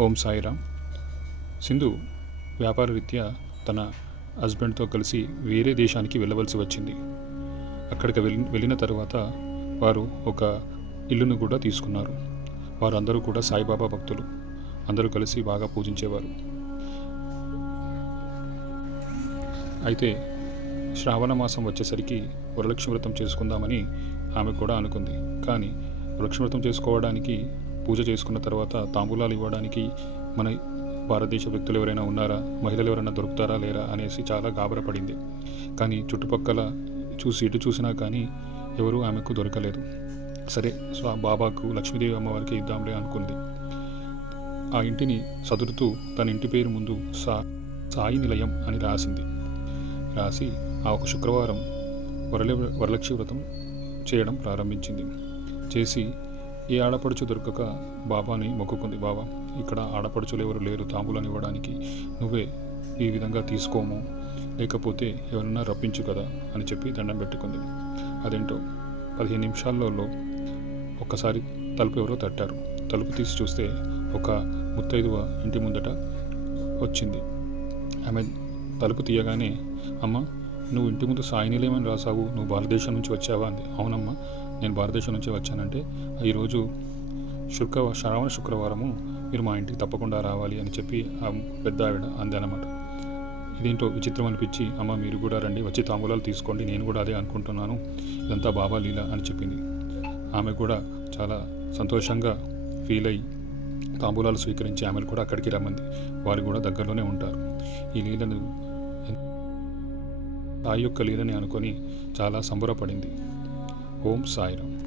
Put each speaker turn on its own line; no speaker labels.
ఓం సాయిరామ్. సింధు వ్యాపార రీత్యా తన హస్బెండ్తో కలిసి వేరే దేశానికి వెళ్ళవలసి వచ్చింది. అక్కడికి వెళ్ళి వెళ్ళిన తర్వాత వారు ఒక ఇల్లును కూడా తీసుకున్నారు. వారందరూ కూడా సాయిబాబా భక్తులు. అందరూ కలిసి బాగా పూజించేవారు. అయితే శ్రావణ మాసం వచ్చేసరికి వరలక్ష్మి వ్రతం చేసుకుందామని ఆమె కూడా అనుకుంది. కానీ వరలక్ష్మి వ్రతం చేసుకోవడానికి పూజ చేసుకున్న తర్వాత తాంబూలాలు ఇవ్వడానికి మన భారతదేశ వ్యక్తులు ఎవరైనా ఉన్నారా? మహిళలు ఎవరైనా దొరుకుతారా లేరా అనేసి చాలా గాబరపడింది కానీ చుట్టుపక్కల చూసి ఇటు చూసినా కానీ ఎవరూ ఆమెకు దొరకలేదు. సరే సో ఆ బాబాకు లక్ష్మీదేవి అమ్మవారికి ఇద్దాంలే అనుకుంది. ఆ ఇంటిని సదురుతూ తన ఇంటి పేరు ముందు సా సాయి నిలయం అని రాసింది. రాసి ఆ ఒక శుక్రవారం వరల వరలక్ష్మి వ్రతం చేయడం ప్రారంభించింది. చేసి ఏ ఆడపడుచు దొరకక బాబాని మొక్కుకుంది. బాబా ఇక్కడ ఆడపడుచులు ఎవరు లేరు. తాంబూలని ఇవ్వడానికి నువ్వే ఈ విధంగా తీసుకోము. లేకపోతే ఎవరన్నా రప్పించు కదా అని చెప్పి దండం పెట్టుకుంది. అదేంటో పదిహేను నిమిషాల్లో ఒక్కసారి తలుపు ఎవరో తట్టారు. తలుపు తీసి చూస్తే ఒక ముత్తైదువ ఇంటి ముందట వచ్చింది. ఆమె తలుపు తీయగానే అమ్మ నువ్వు ఇంటి ముందు సాయినిలేమని రాసావు నువ్వు భారతదేశం నుంచి వచ్చావా? అంది. అవునమ్మా నేను భారతదేశం నుంచి వచ్చానంటే ఈరోజు శుక్ర శ్రావణ శుక్రవారము మీరు మా ఇంటికి తప్పకుండా రావాలి అని చెప్పి ఆ పెద్ద ఆవిడ అందనమాట ఇదేంటో విచిత్రం అనిపించి అమ్మ మీరు కూడా రండి వచ్చి తాంబూలాలు తీసుకోండి నేను కూడా అదే అనుకుంటున్నాను ఇదంతా బాబా లీల అని చెప్పింది. ఆమె కూడా చాలా సంతోషంగా ఫీల్ అయ్యి తాంబూలాలు స్వీకరించి ఆమెను కూడా అక్కడికి రమ్మంది. వారు కూడా దగ్గరలోనే ఉంటారు. ఈ లీలను తాయి యొక్క లీలని అనుకొని చాలా సంబరపడింది. ஓம் சாய்ராம்